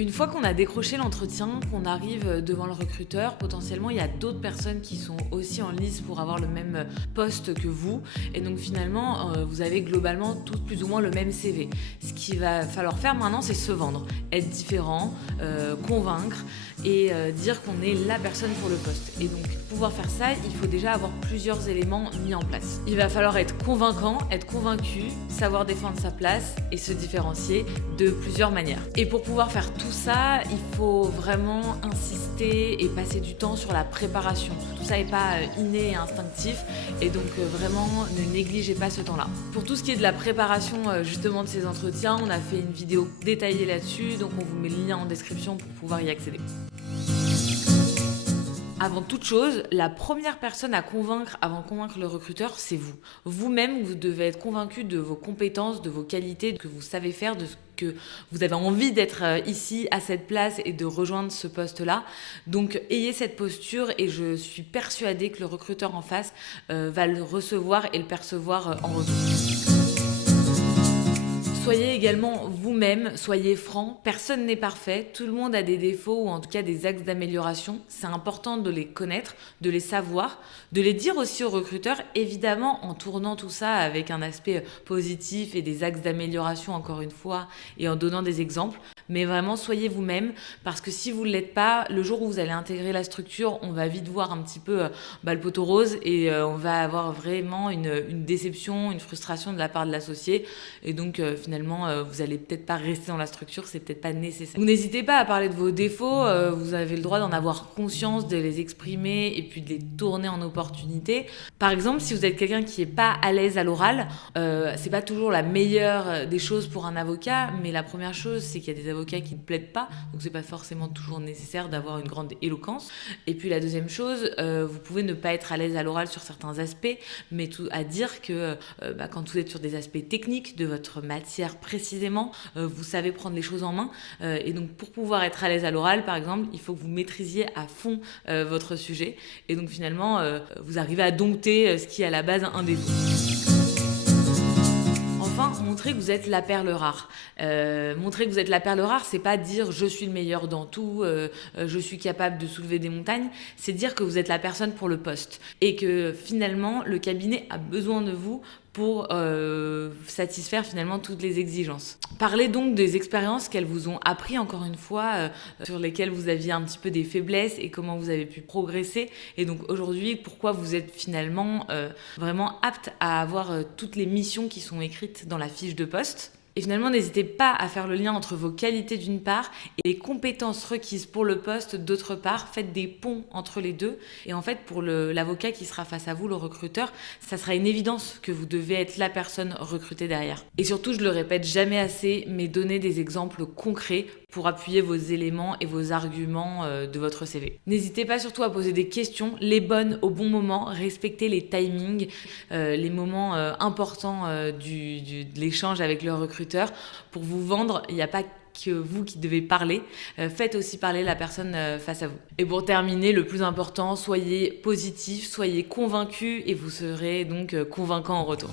Une fois qu'on a décroché l'entretien, qu'on arrive devant le recruteur, potentiellement il y a d'autres personnes qui sont aussi en lice pour avoir le même poste que vous. Et donc finalement, vous avez globalement tous plus ou moins le même CV. Ce qu'il va falloir faire maintenant, c'est se vendre, être différent, convaincre et dire qu'on est la personne pour le poste. Et donc pour pouvoir faire ça, il faut déjà avoir plusieurs éléments mis en place. Il va falloir être convaincant, être convaincu, savoir défendre sa place et se différencier de plusieurs manières. Et pour pouvoir faire tout ça, il faut vraiment insister et passer du temps sur la préparation. Tout ça n'est pas inné et instinctif et donc vraiment ne négligez pas ce temps-là. Pour tout ce qui est de la préparation justement de ces entretiens, on a fait une vidéo détaillée là-dessus, donc on vous met le lien en description pour pouvoir y accéder. Avant toute chose, la première personne à convaincre avant de convaincre le recruteur, c'est vous. Vous-même, vous devez être convaincu de vos compétences, de vos qualités, de ce que vous savez faire, de ce que vous avez envie d'être ici, à cette place et de rejoindre ce poste-là. Donc, ayez cette posture et je suis persuadée que le recruteur en face va le recevoir et le percevoir en retour. Soyez également vous-même, soyez franc, personne n'est parfait, tout le monde a des défauts ou en tout cas des axes d'amélioration. C'est important de les connaître, de les savoir, de les dire aussi aux recruteurs, évidemment en tournant tout ça avec un aspect positif et des axes d'amélioration encore une fois et en donnant des exemples. Mais vraiment, soyez vous-même parce que si vous ne l'êtes pas, le jour où vous allez intégrer la structure, on va vite voir un petit peu le poteau rose et on va avoir vraiment une déception, une frustration de la part de l'associé. Et donc finalement, vous n'allez peut-être pas rester dans la structure, c'est peut-être pas nécessaire. Vous n'hésitez pas à parler de vos défauts, vous avez le droit d'en avoir conscience, de les exprimer et puis de les tourner en opportunité. Par exemple, si vous êtes quelqu'un qui n'est pas à l'aise à l'oral, c'est pas toujours la meilleure des choses pour un avocat, mais la première chose, c'est qu'il y a des avocats qui ne plaident pas, donc c'est pas forcément toujours nécessaire d'avoir une grande éloquence. Et puis la deuxième chose, vous pouvez ne pas être à l'aise à l'oral sur certains aspects, mais tout à dire que quand vous êtes sur des aspects techniques de votre matière précisément, vous savez prendre les choses en main. Et donc pour pouvoir être à l'aise à l'oral, par exemple, il faut que vous maîtrisiez à fond votre sujet. Et donc finalement, vous arrivez à dompter ce qui est à la base un défaut. Enfin, montrer que vous êtes la perle rare. Montrer que vous êtes la perle rare, c'est pas dire je suis le meilleur dans tout, je suis capable de soulever des montagnes, c'est dire que vous êtes la personne pour le poste et que finalement le cabinet a besoin de vous pour satisfaire finalement toutes les exigences. Parlez donc des expériences qu'elles vous ont appris encore une fois, sur lesquelles vous aviez un petit peu des faiblesses et comment vous avez pu progresser. Et donc aujourd'hui, pourquoi vous êtes finalement vraiment apte à avoir toutes les missions qui sont écrites dans la fiche de poste. Et finalement, n'hésitez pas à faire le lien entre vos qualités d'une part et les compétences requises pour le poste d'autre part. Faites des ponts entre les deux. Et en fait, pour l'avocat qui sera face à vous, le recruteur, ça sera une évidence que vous devez être la personne recrutée derrière. Et surtout, je le répète jamais assez, mais donnez des exemples concrets pour appuyer vos éléments et vos arguments de votre CV. N'hésitez pas surtout à poser des questions, les bonnes au bon moment, respectez les timings, les moments importants de l'échange avec le recruteur. Pour vous vendre, il n'y a pas que vous qui devez parler, faites aussi parler la personne face à vous. Et pour terminer, le plus important, soyez positif, soyez convaincu et vous serez donc convaincant en retour.